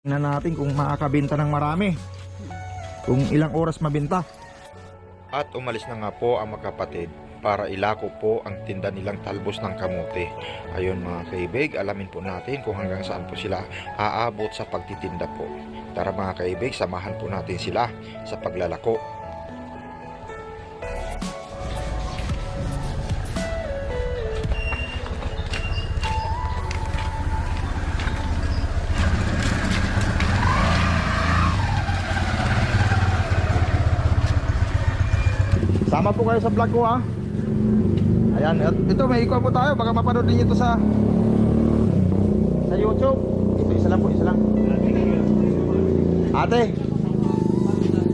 Tingnan natin kung makakabenta ng marami. Kung ilang oras mabenta. At umalis na nga po ang magkapatid para ilako po ang tinda nilang talbos ng kamote. Ayun mga kaibig, alamin po natin kung hanggang saan po sila aabot sa pagtitinda po. Tara mga kaibig, samahan po natin sila sa paglalako. Sama po kayo sa vlog ko ha. Ayan, ito may ikuha po tayo. Baka mapanood ninyo ito sa sa YouTube. Ito isa lang po, isa lang. Ate.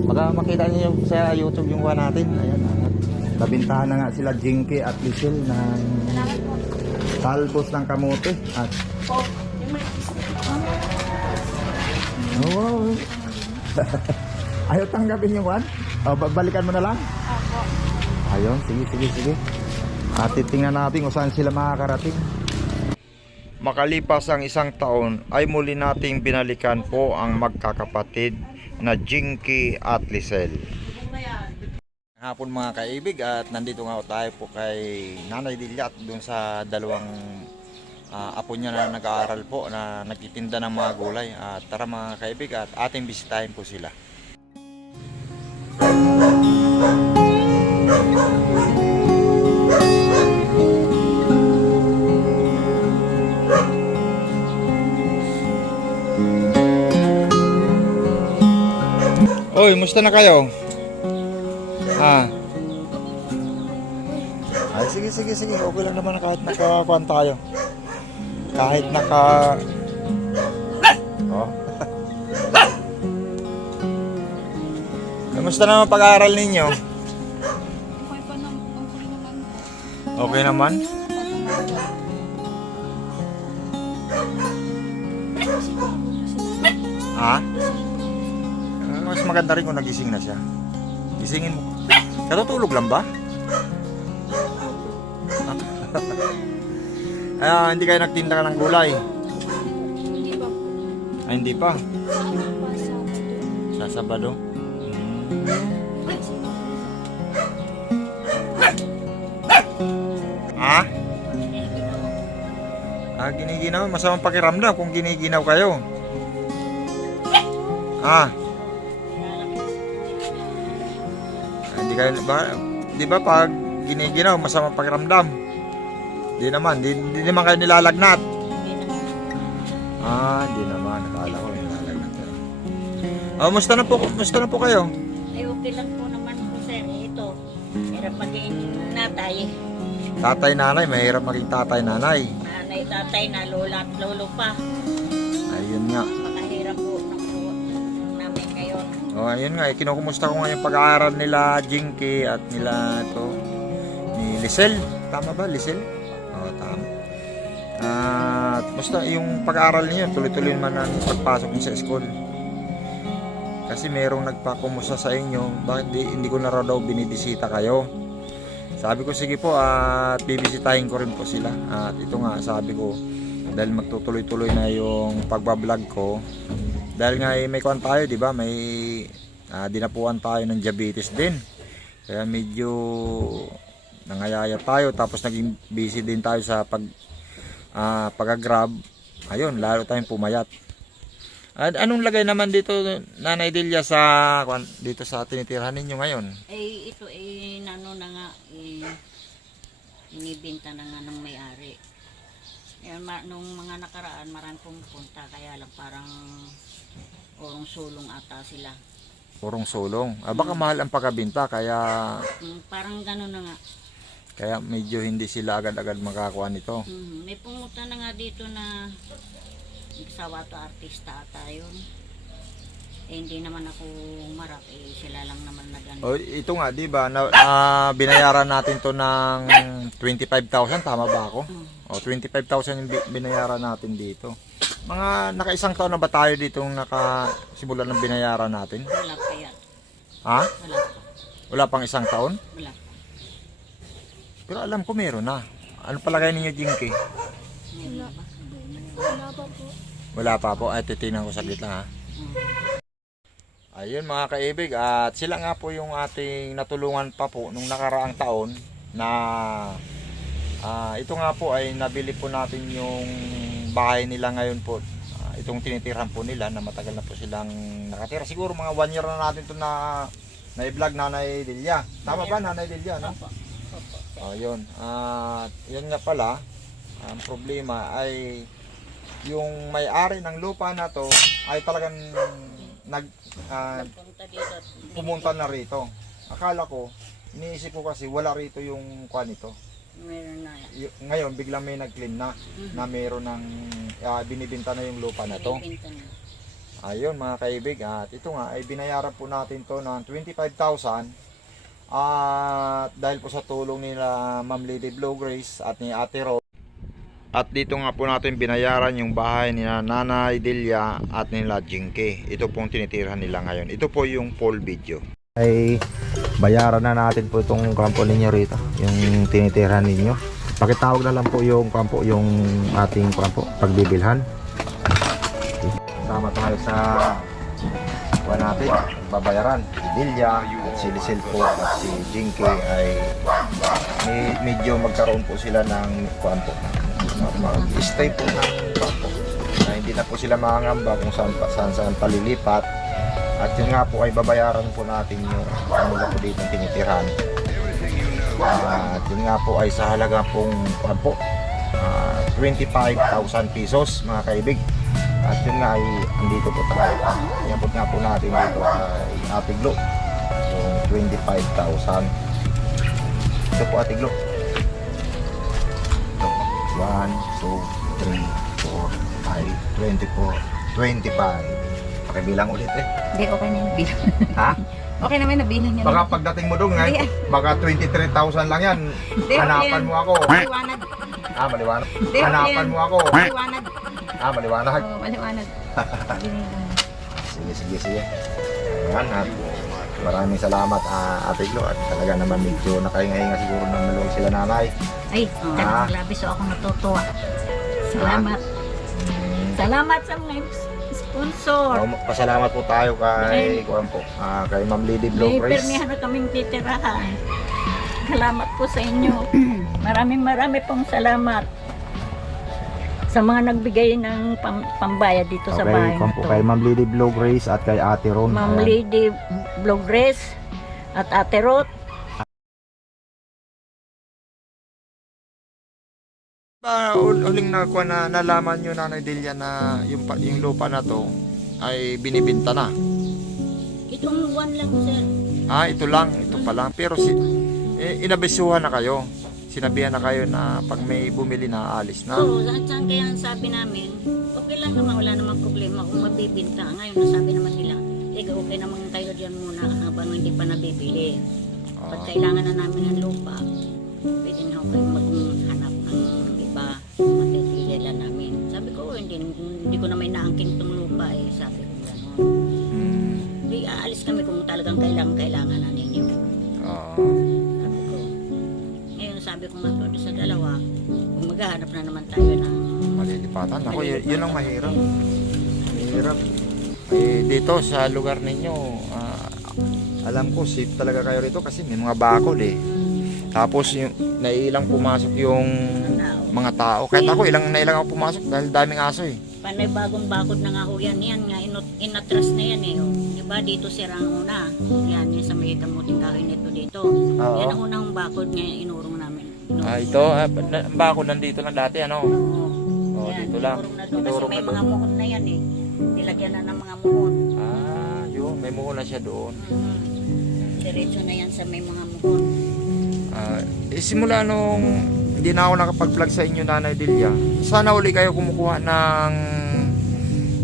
Baka makita niyo sa YouTube yung kuha natin. Ayan. Nabintahan na nga sila Jinky at Lizel ng talbos ng kamote at Oh. Ayaw tanggapin yung one? O, babalikan mo na lang? Ayun, sige, sige, sige. At titingnan natin kung saan sila makakarating. Makalipas ang isang taon ay muli nating binalikan po ang magkakapatid na Jinky at Lisel. Hapon mga kaibig at nandito nga tayo po kay Nanay Dilyat dun sa dalawang ah, apo niya na nag-aaral po na nagtitinda ng mga gulay. At tara mga kaibig at ating bisitahin po sila. Oy, musta na kayo? Ah. Ay, sige, sige, sige. Okay lang naman na kahit nakakuan tayo. Kahit naka... Oh. Kamusta naman pag-aaral ninyo? Okay pa naman, okay naman. Okay naman? Ha? Ah, maganda rin kung nagising na siya. Gisingin mo. Katutulog lang ba? Ah, hindi kayo nagtinda ka ng gulay. Hindi po? Ay, hindi pa. Pa sa Sabado. Hmm. Ha? Ah, giniginaw. Masamang pakiramdam kung giniginaw kayo. Ah. Kayo, ba, di ba pag giniginaw, masamang pakiramdam? Di naman, di, di naman kayo nilalagnat. Ah, di naman. Nakala ko nilalagnat. Ah, musta na po, musta na po kayo? Ay, okay lang po naman po, sir. Ito, hirap maging natay. Tatay, nanay, mahirap maging tatay, nanay. Nanay, tatay, na lola at lolo pa. Ayun nga. Ngayon. Oh, ayun nga, eh, kinukumusta ko nga pag-aaral nila Jinky at nila to ni Lisel. Tama ba, Lisel? Oo, tama. At musta yung pag-aaral niyo, tuloy-tuloy man ang pagpasok niyo sa school. Kasi merong nagpakumusta sa inyo, bakit di, hindi ko na raw daw binibisita kayo? Sabi ko, sige po, at bibisitahin ko rin po sila. At ito nga, sabi ko, dahil magtutuloy-tuloy na yung pagbablog ko, dahil nga eh, may kuwan tayo, di ba? May ah, dinapuan tayo ng diabetes din. Kaya medyo nangayaya tayo tapos naging busy din tayo sa pag ah, pag-grab. Ayun, lalo tayong pumayat. At anong lagay naman dito Nanay Delia sa kuwan- dito sa tinitirhan ninyo ngayon? Eh, ito, eh, nano na nga, eh, inibinta na nga ng may-ari. Ma- nung mga nakaraan, marami pumupunta, kaya lang parang orong sulong ata sila. Purong sulong. Ah, baka mahal ang pagkabinta kaya Mm, parang gano'n na nga. kaya medyo hindi sila agad-agad makakuha nito. Mhm. May pumunta na nga dito na nagsawa to artista ata yun. Eh, hindi naman ako marap. Eh, sila lang naman na gano'n. O, ito nga, di ba, na, na- binayaran natin to ng 25,000, tama ba ako? O, 25,000 yung bi- binayaran natin dito. Mga nakaisang taon na ba tayo dito nakasimula ng binayaran natin? Wala pa yan. Ha? Wala pa. Wala pang isang taon? Wala pa. Pero alam ko meron na. Ano palagay ninyo, Jinky? Meron pa. Wala pa po. Wala pa po. Ay, titingnan ko saglit lang ha. Ayun mga kaibig, at sila nga po yung ating natulungan pa po nung nakaraang taon na ah, ito nga po ay nabili po natin yung bahay nila ngayon po. Ah, itong tinitirhan po nila na matagal na po silang nakatira. Siguro mga one year na natin to na na-vlog Nanay Delia. Tama ba Nanay Delia? No? Oh, yun. At yun nga pala, ang problema ay yung may-ari ng lupa na to ay talagang nag at pumunta na rito. Akala ko, iniisip ko kasi wala rito yung kwan nito. Meron na. Y- ngayon biglang may nag-claim na na meron ng ah, binibinta na yung lupa na to. Binibenta na. Ayun mga kaibig at ito nga ay binayaran po natin to ng 25,000 at dahil po sa tulong nila Ma'am Lady Blue Grace at ni Ate Ro at dito nga po natin binayaran yung bahay ni Nanay Delia at nila Jinke. Ito pong tinitirhan nila ngayon. Ito po yung full video. Ay bayaran na natin po itong kampo ninyo rito. Yung tinitirhan ninyo. Pakitawag na lang po yung kampo yung ating kampo pagbibilhan. Sama tayo sa kuha natin, babayaran. Si Delia at si Lisel po at si Jinke ay may, medyo magkaroon po sila ng kuhan po. Mag-stay po ng kuhan po. Na hindi na po sila makangamba kung saan, saan, saan palilipat. At yun nga po ay babayaran po natin yung kanila po dito tinitirhan. At yun nga po ay sa halaga pong kuhan po. ah, 25,000 pesos mga kaibig. At yun nga ay andito po tayo. Iabot nga po natin dito ay Atiglo. Yung 25,000. Ito po Atiglo. Ito. 1, 2, 3, 4, 5, 24, 25. Pakibilang ulit eh. Hindi, okay na yung nabilang. Ha? Okay naman nabilang niya. Baka pagdating mo doon, ngayon, baka 23,000 lang yan. Hanapan mo ako. Maliwanag. Ah, maliwanag. Hanapan mo ako. Maliwanag. Ah, maliwanag. Oo, maliwanag. Sige, sige, sige. Ayan, at maraming salamat uh, Ate Glo at talaga naman medyo nakahinga-hinga siguro ng maluwag sila nanay. Ay, Ah. talagang labis ako natutuwa. Salamat. Salamat sa mga sponsor. So, pasalamat po tayo kay, kuwan po, ah, kay Ma'am Lady Blue May Grace. permihan na kaming titirahan. Salamat po sa inyo. Maraming marami pong salamat sa mga nagbigay ng pam pambayad dito sa Okay, bahay kuwan na po kay Ma'am Lady Blue Grace at kay Ate Ron. Ma'am Ayan. Lady Blogres at Ate Ruth. Ba, ul- huling na, nalaman nyo Nanay Delia na yung, pa- yung lupa na to ay binibinta na. Itong one lang, sir. Ah, ito lang, ito pa lang. Pero si, eh, inabisuhan na kayo. Sinabihan na kayo na pag may bumili na, alis na. Oo, at saan kaya ang sabi namin, okay lang naman, wala namang problema kung mabibinta. Ngayon, nasabi naman nila, eh, okay naman kayo dyan muna habang hindi pa nabibili. Pag Ah, kailangan na namin ng lupa, pwede na ako kayo maghanap hindi, ko na may naangking tong lupa eh. Sabi ko gano'n. mm, Hindi, aalis kami kung talagang kailangan, kailangan na ninyo. ah, Sabi ko. Ngayon, sabi ko nga doon sa dalawa, kung maghahanap na naman tayo ng malilipatan. Ako, yun, yun ang mahirap. Mahirap. Eh, dito sa lugar ninyo, ah, alam ko safe talaga kayo rito kasi may mga bakod eh. Tapos yung nailang pumasok yung mga tao. Kahit ako ilang nailang ako pumasok dahil daming aso eh. Panay bagong bakod na nga ho yan. Yan nga, inot, inatras na yan eh. oh. Diba dito sira ang una. Yan, yan sa may kamuting kahoy nito dito. Oo. Yan ang unang bakod nga inurong namin. Inurong. Ah, ito, ah, na- ang bakod nandito lang dati ano. Oo. Oh, yan, dito lang. inurong na doon. Kasi Inurong may na mga doon. muhon na yan eh. Nilagyan na ng mga muhon. Ah, yun, may muna siya doon. Mm. Diretso na yan sa may mga muhon. Ah, eh, simula nung hindi na ako nakapag-vlog sa inyo Nanay Delia, sana uli kayo kumukuha ng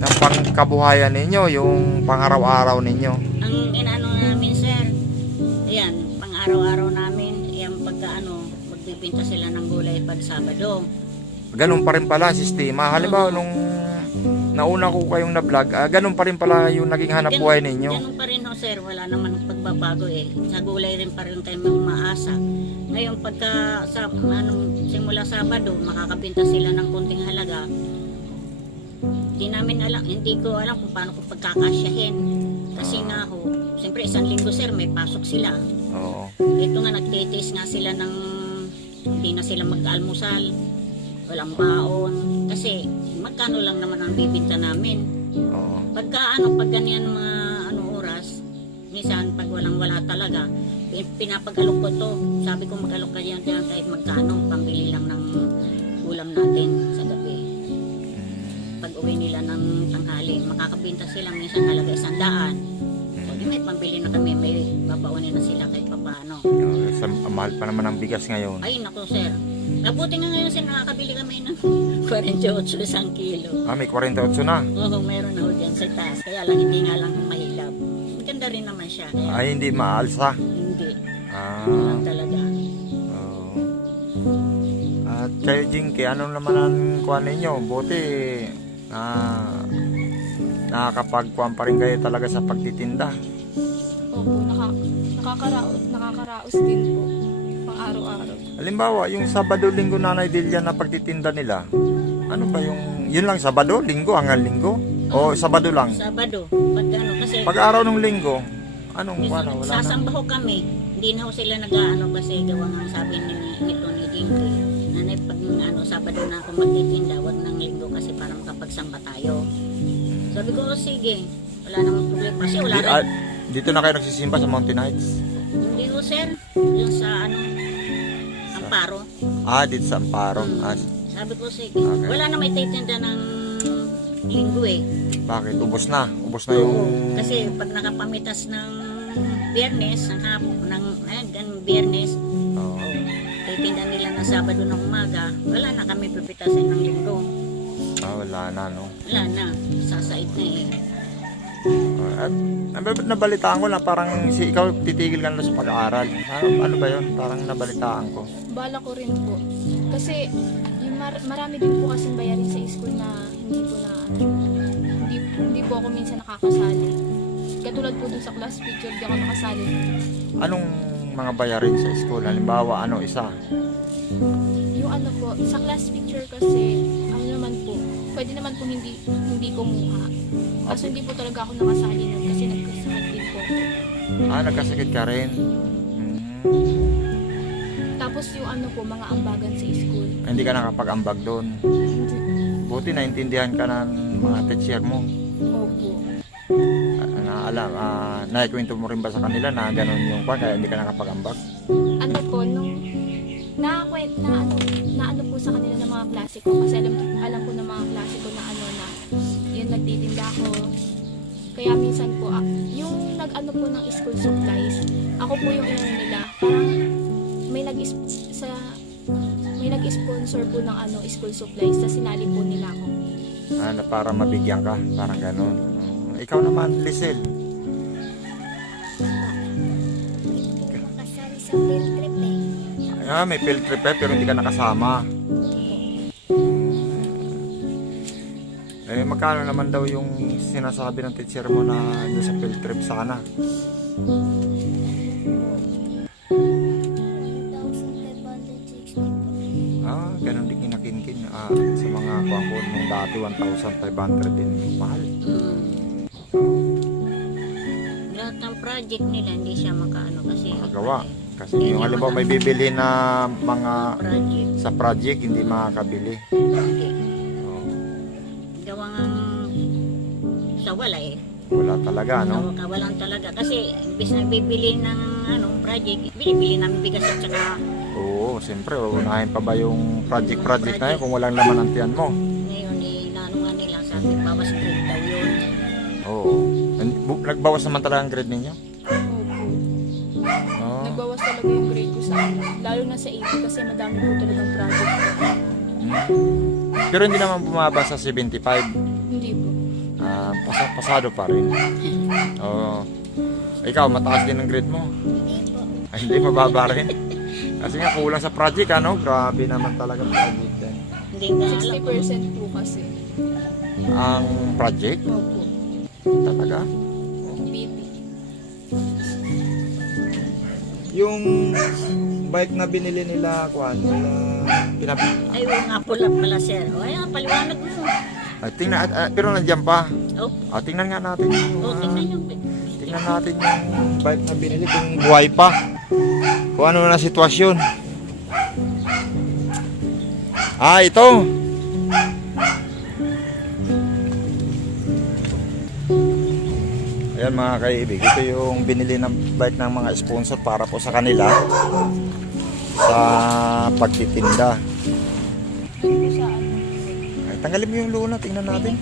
ng pangkabuhayan ninyo, yung pang-araw-araw ninyo. Ang inaano namin sir, ayan, pang araw-araw namin, yan pagka ano, magbibinta sila ng gulay pag Sabado. Ganun pa rin pala sistema. Halimbawa nung nauna ko kayong na-vlog, ah, ganun pa rin pala yung naging hanap buhay ninyo. Ganun pa rin ho sir, wala naman pagbabago eh. Sa gulay rin pa rin tayo umaasa. Ngayon pagka sa anong simula Sabado, makakabenta sila ng konting halaga. Hindi namin alam, hindi ko alam kung paano ko pagkakasyahin. Kasi nga ho, siyempre isang linggo sir, may pasok sila. Oo. Ito nga, nagtitiis nga sila ng hindi na sila mag-almusal. Walang baon. Kasi magkano lang naman ang bibinta namin. Oo. Pagka ano, pag ganyan mga ano oras, minsan pag walang wala talaga, pinapag-alok ko to. Sabi ko mag-alok ka yan dyan kahit magkano, pambili lang ng ulam natin sa gabi. Pag uwi nila ng tanghali, makakabinta sila minsan halaga isang daan. So, di may pambili na kami, may babaonin na sila kahit papaano. Oo, Sa, mahal pa naman ang bigas ngayon. Ay, nako sir. Nabuti nga ngayon sir, nakakabili kami ng 48 isang kilo. Ah, may 48 na. Oo, meron ako dyan sa taas. Kaya lang, hindi nga lang mahilap. Maganda rin naman siya. Ay, hindi maalsa. hindi. Ah, Yun lang talaga. oo. At kayo, Jinky, ano naman ang kuha ninyo? Buti na nakakapagkuhan pa rin kayo talaga sa pagtitinda. Opo, naka, nakakaraos, nakakaraos din po. Pang araw-araw. Halimbawa, yung Sabado, Linggo, Nanay Delia na pagtitinda nila, ano ba yung, yun lang Sabado, Linggo, hanggang Linggo? O Sabado lang? Sabado. Pag ano, kasi Pag araw ng Linggo, anong wala, wala na? sasamba ho kami. Hindi na ho sila nag-ano kasi gawa nga sabi ni, nito ni Dinky. Nanay, pag ano, Sabado na ako magtitinda, wag ng Linggo kasi para makapagsamba tayo. Sabi ko, "O, sige. Wala namang problema. Kasi wala Di- rin. ah, dito na kayo nagsisimba sa Mountain Heights? Hindi ho, sir. Yung sa ano, Amparo. Ah, dito sa Amparo. Ah, Sabi ko, sige. Okay. Wala na may titinda ng linggo eh. Bakit? Ubos na. Ubos na yung... Kasi pag nakapamitas ng biyernes, ng hapon, ng, ayun, ganun, biyernes, Oo. titinda nila ng Sabado ng umaga, wala na kami pipitasin ng linggo. Ah, wala na, no? Wala na. Sasait na eh. At nab- nabalitaan ko na parang si ikaw titigil ka na sa pag-aaral. Ano, ano ba yun? Parang nabalitaan ko. Bala ko rin po. Kasi yung mar- marami din po kasing bayarin sa school na hindi po na ano, hindi, hindi po ako minsan nakakasali. Katulad po dun sa class picture, di ako nakasali. Anong mga bayarin sa school? Halimbawa, ano isa? Yung ano po, sa class picture kasi, ano naman po, pwede naman po hindi, hindi kumuha. Kaso hindi po talaga ako nakasali nun kasi nagkasakit din po. Ah, nagkasakit ka rin. Hmm. Tapos yung ano po, mga ambagan sa school. Hindi ka nakapag-ambag doon. Buti naintindihan ka ng mga teacher mo. Opo. Ah, na alam, ah, naikwento mo rin ba sa kanila na ganun yung pa kaya hindi ka nakapag-ambag? ano po, nung nakakwent na ano, na ano po sa kanila ng mga klase ko kasi alam, alam ko ng mga klase ko na ano na yun nagtitinda ako kaya minsan po ah, yung nag-ano po ng school supplies ako po yung inano nila parang may nag sa may nag-sponsor po ng ano school supplies sa sinali po nila ako Na para mabigyan ka, parang ganun. Ikaw naman, Lisel. kasali sa field trip eh Ah, may field trip eh, pero hindi ka nakasama. Eh, magkano naman daw yung sinasabi ng teacher mo na doon sa field trip sana? Dati, 1,500 din mahal. Mm. Lahat ng project nila, hindi siya makaano kasi Magawa. Kasi Hindi yung halimbawa may bibili na mga project. sa project, hindi makakabili. Hindi. Oh, Gawa nga sa wala eh. wala talaga, no? No? Kawalan talaga. Kasi imbis na bibili ng ano, project, binibili namin bigas at saka Oo, siyempre, uunahin pa ba yung project-project na yun kung walang laman ang tiyan mo? Nagbawas naman talaga ang grade ninyo? opo Oo. nagbawas talaga yung grade ko sa ano lalo na sa 80 kasi madami po talagang project Pero hindi naman bumaba sa 75. hindi po Ah, pasa- pasado pa rin. Oo. Ikaw, mataas din ang grade mo? Ay, hindi, mababa rin. Kasi nga, kulang sa project, ano? Grabe naman talaga project. Eh. Hindi nga alam kung 60% po kasi Ang project? opo Talaga? BP Yung bike na binili nila, kuan, nila, pinap... Ay, oo nga pula pala sir. O ayan, paliwanag mo. Ay, tingnan, at- ah, pero nandiyan pa. Oh, Ah, tingnan nga natin. yung, oh tingnan tingnan natin yung bike na binili kung buhay pa. Kung ano na sitwasyon. Ah, ito. Ayan mga kaibig, ito yung binili ng bike ng mga sponsor para po sa kanila sa pagtitinda. Ay, tanggalin mo yung luna, tingnan natin.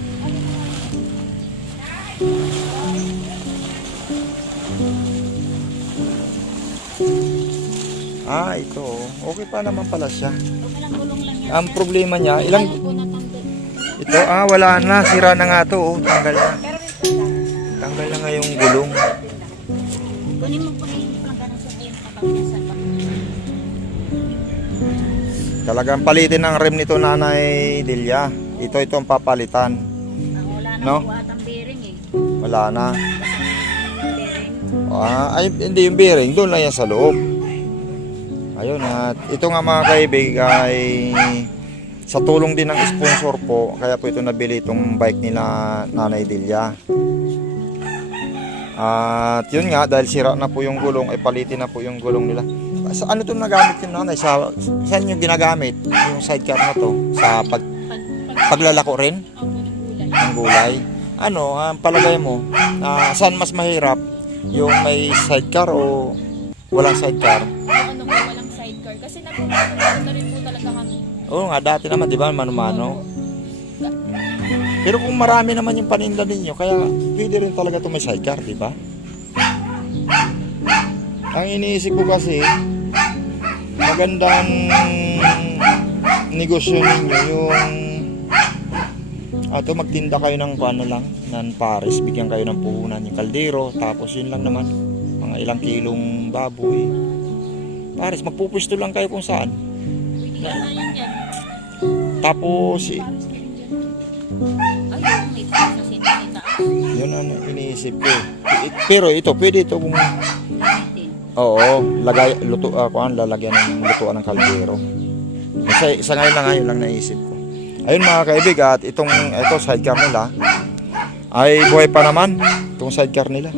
Ah, ito. Okay pa naman pala siya. Yan. Ang problema niya, ilang ito, ah, wala na. Sira na nga to, oh. Tanggal na. Talagang palitin ang rim nito, Nanay Delia. Ito, ito ang papalitan. Ah, wala na No? eh. Wala na. Bearing. Ah, ay, hindi yung bearing. Doon lang yan sa loob. Ayun, at ito nga mga kaibig ay sa tulong din ng sponsor po, kaya po ito nabili itong bike nila Nanay Delia. At yun nga, dahil sira na po yung gulong, ay palitin na po yung gulong nila. Sa ano ito nagamit yung nanay? Sa, saan yung ginagamit? Yung sidecar na to? Sa pag, Pag, pag, paglalako rin ng gulay. Ano, ang palagay mo, ah, saan mas mahirap? Yung may sidecar o walang sidecar? Ano po, walang sidecar. Kasi nagpupunta na rin po talaga kami. Oo nga, dati naman, di ba, mano-mano. Pero kung marami naman yung paninda ninyo, kaya pwede rin talaga ito may sidecar, di ba? Ang iniisip ko kasi, magandang negosyo ninyo yung ato magtinda kayo ng ano lang, ng pares, bigyan kayo ng puhunan yung kaldero, tapos yun lang naman, mga ilang kilong baboy. Pares, magpupwesto lang kayo kung saan. Tapos, Ayun, may sa taas. Yun ang iniisip ko. Pero ito, pwede ito kung oo, lagay luto uh, kuan lalagyan ng lutuan ng kaldero. Kasi isa ngayon lang ngayon lang naisip ko. Ayun mga kaibig at itong ito sidecar nila ay buhay pa naman itong sidecar nila.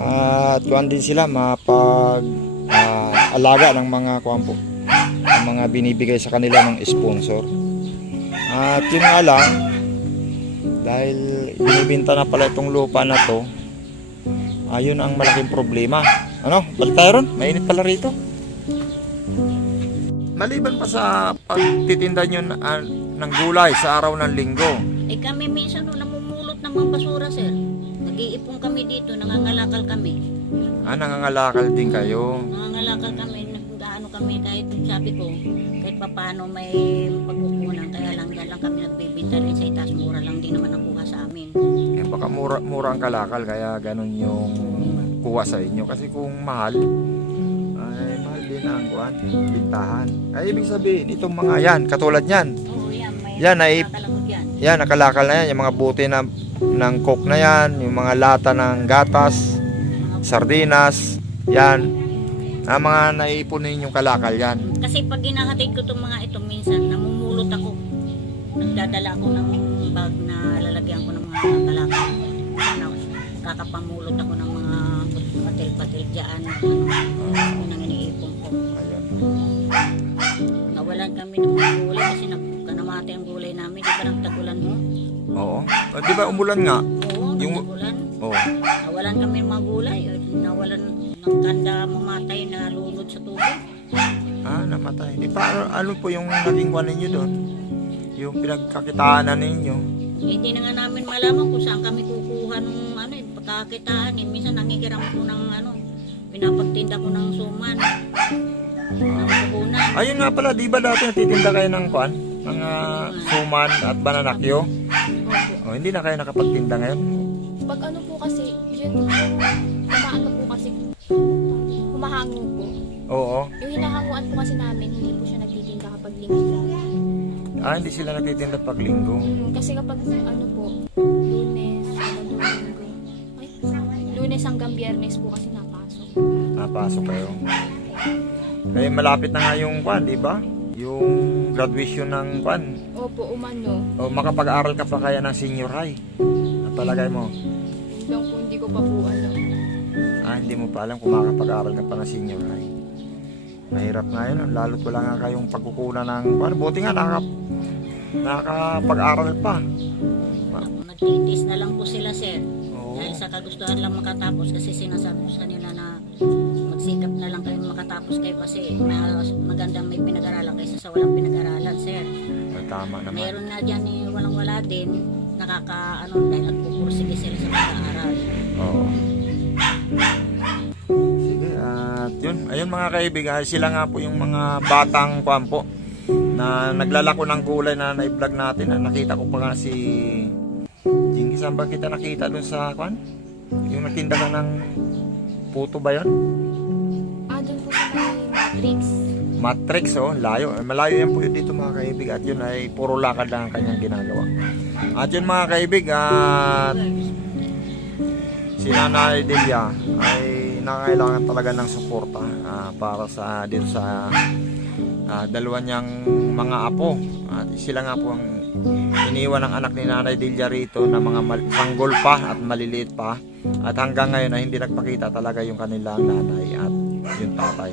At kuan din sila mapag ah, alaga ng mga kuan po ng mga binibigay sa kanila ng sponsor. At yun nga lang dahil binibinta na pala itong lupa na to ayun ang malaking problema. Ano? Balik tayo ron. Mainit pala rito. Maliban pa sa pagtitinda nyo na- ah, ng gulay sa araw ng linggo. Eh kami minsan no, namumulot ng mga basura, sir. Nag-iipon kami dito, nangangalakal kami. ah, nangangalakal din kayo. Nangangalakal kami, kami, kahit sabi ko, kahit papaano may pagkukunan, kaya lang yan lang kami nagbibinta rin sa itaas, mura lang din naman nakuha sa amin. eh, baka mura, mura ang kalakal kaya ganun yung kuha sa inyo kasi kung mahal ay mahal din ang kuhan bintahan ay ibig sabihin itong mga yan katulad yan Oo, yan, may Yan, ay- yan. Yan, nakalakal na yan. Yung mga buti na, ng coke na yan. Yung mga lata ng gatas, sardinas. Yan. Ang mga naipon ninyong kalakal yan. Kasi pag ginahatid ko itong mga ito, minsan namumulot ako. Nagdadala ako ng bag na lalagyan ko ng mga kalakal. Ano, kakapamulot ako ng mga patil-patil dyan. Ano, yun ang iniipon ko. Nawalan kami ng mga gulay kasi nagkanamate ang gulay namin. Di ba nagtagulan mo? Oo. Ah, di ba umulan nga? Oo, Yung- nagtagulan. Oo. Nawalan kami ng mga gulay. Nawalan ng kanda mamatay na lunod sa tubig. Ah, namatay. Di pa, ano po yung naging ninyo doon? Yung pinagkakitaan na ninyo. Hindi na nga namin malaman kung saan kami kukuha ng ano, eh, pagkakitaan. Eh. Minsan nangikiram ko ng ano, pinapagtinda ko ng suman. Puhunan. Ayun nga pala, di ba dati natitinda kayo ng kwan? Mga suman at bananakyo? Opo. O, hindi na kayo nakapagtinda ngayon? Pag ano po kasi, yun, kasi, humahango po. Oo. Yung hinahanguan po kasi namin, hindi po siya nagtitinda kapag linggo. Ah, hindi sila nagtitinda pag linggo. Mm, kasi kapag ano po, lunes, sabado, linggo. Ay, lunes hanggang biyernes po kasi napasok. Napasok kayo. Eh, malapit na nga yung kwan, di ba? yung graduation ng kwan. Opo, umano. O makapag-aral ka pa kaya ng senior high. Ang palagay mo? Po, hindi ko pa po alam. Ah, hindi mo pa alam kung makapag-aral ka pa ng senior high. Mahirap nga yun. Lalo't wala nga kayong pagkukunan ng... Ano, buti nga nakaka, nakakapag-aral pa. Nagtitis na lang po sila sir. Oo. Dahil sa kagustuhan lang makatapos kasi sinasabi ko sa nila na magsikap na lang kayo makatapos kayo kasi magandang may pinag-aralan kaysa sa walang pinag-aralan sir. Tama naman. Mayroon na dyan eh, walang wala din nakaka ano dahil nagpupursige sila sa pag-aaral. Oo. At yun. Ayun mga kaibigan, sila nga po yung mga batang kwan po na naglalako ng gulay na na-vlog natin. Na nakita ko pa nga si Jinky, saan ba kita nakita dun sa kwan? Yung nagtinda ka ng puto ba yun? Ah, doon po sa Matrix. Matrix, oh, layo. Eh, Malayo yan po yun dito mga kaibig. At yun ay puro lakad lang ang kanyang ginagawa. At yun mga kaibig, at si Nanay Delia ay nangailangan talaga ng suporta ah, para sa dito sa ah, dalawa niyang mga apo. At sila nga po ang iniwan ng anak ni Nanay Delia rito na mga sanggol pa at maliliit pa. At hanggang ngayon ay hindi nagpakita talaga yung kanilang nanay at yung tatay.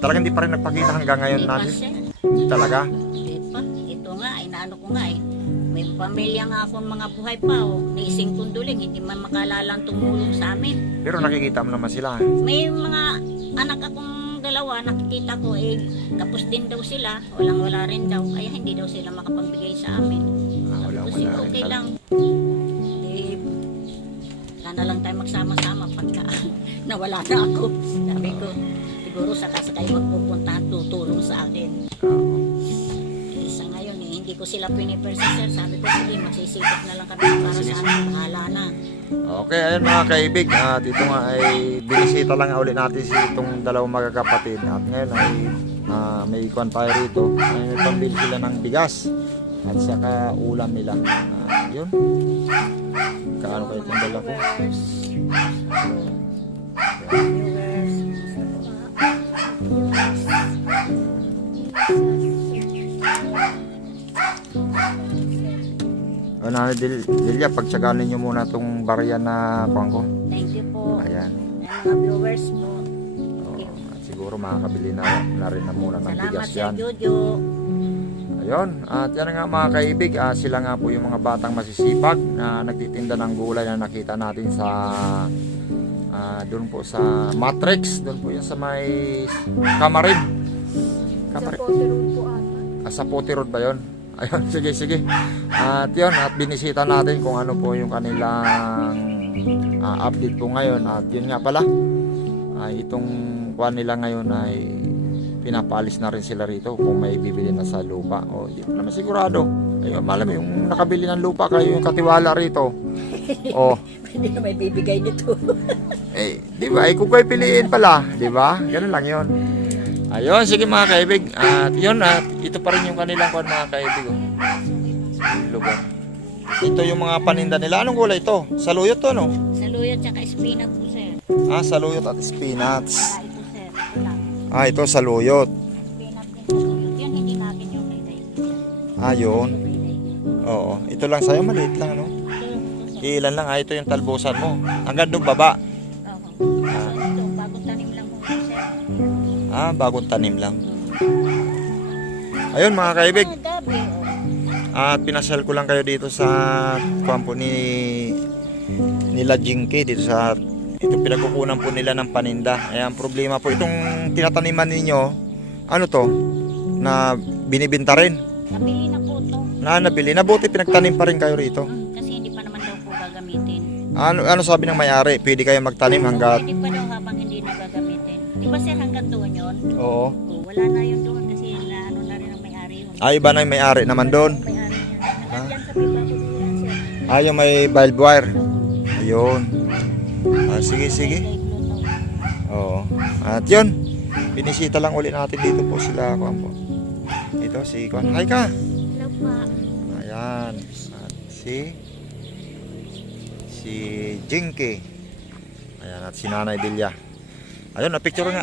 Talagang hindi pa rin nagpakita hanggang ngayon natin. Hindi talaga. Hindi pa. Ito nga, inaano ko nga eh. May pamilya nga akong mga buhay pa oh. Naising kunduling, hindi man makalalang tumulong sa amin. Pero nakikita mo naman sila. May mga anak akong dalawa, nakikita ko eh, kapos din daw sila, walang wala rin daw, kaya hindi daw sila makapagbigay sa amin. Ah, wala, Tapos wala rin okay talaga. lang. Eh, sana lang tayo magsama-sama pagka nawala na ako. Sabi ko, siguro saka sa kayo magpupunta at tutulong sa akin. Oo. Ko sila pinipersa sir. Sabi ko, sige, magsisipag na lang kami para sa amin, bahala na. Okay, ayun mga kaibig. At ito nga ay binisita lang ulit natin si itong dalawang magkakapatid. At ngayon ay ah, may ikuan tayo rito. Ay, may pambili sila ng bigas. At saka ulam nila. Ah, yun. Kaano kayo itong dala ko? O na, Del, Delia, pagtsagaan ninyo muna itong barya na kuwan ko. Thank you po. Ayan. Ayan, mga viewers po. Oo, at siguro makakabili na, na rin na muna ng Salamat bigas yan. Jojo. Ayun, at yan nga mga kaibig, ah, sila nga po yung mga batang masisipag na nagtitinda ng gulay na nakita natin sa ah, doon po sa Matrix, doon po yun sa may Kamarin. Sa Kamarin. Potter Road po ata. Ah, sa Puti Road ba yun? Ayun, sige, sige. At yun, at binisita natin kung ano po yung kanilang ah, update po ngayon. At yun nga pala, ay itong kuha nila ngayon ay pinapalis na rin sila rito kung may bibili na sa lupa. O, hindi ko naman sigurado. Ayun, malam yung nakabili ng lupa kayo yung katiwala rito. O, Hindi na may bibigay nito. eh, di ba? Eh, kung kayo piliin pala, di ba? Ganun lang yon. Ayun, sige mga kaibig. At yun, at ito pa rin yung kanilang kwan mga kaibig. Oh. Lugar. Ito yung mga paninda nila. Anong gulay ito? Saluyot to, no? Saluyot tsaka spinach po sir. Ah, saluyot at spinach. Ah, ito sir. Ah, ito saluyot. Daig. Ah. Oo. Ito lang sa'yo, maliit lang, no? Ilan lang, ah, ito yung talbusan mo. Hanggang doon baba. Ah, bagong tanim lang. Ayun mga kaibig. At pinasal ko lang kayo dito sa kwampo ni nila Jinky dito sa ito pinagkukunan po nila ng paninda. Ayan, problema po itong tinataniman ninyo, ano to? Na binibinta rin. Nabili na po to. Na nabili. Nabuti pinagtanim pa rin kayo rito. Hmm, Kasi hindi pa naman daw po gagamitin. Ano ano sabi ng may-ari? Pwede kayo magtanim hanggat Oo. Oh, wala na yun doon kasi na ano na rin ang may-ari yun. Ah, iba na yung may-ari naman doon. May-ari sa may bago sir. Ah, yung may barbed wire. Ayun. Ah, sige, sige. Oo. At yun, binisita lang ulit natin dito po sila, Kuan po. Ito, si Kuan. Hi ka! Hello po. Ayan. At si si Jinky. Ayan, at si Nanay Delia. Ayun, na-picture nga.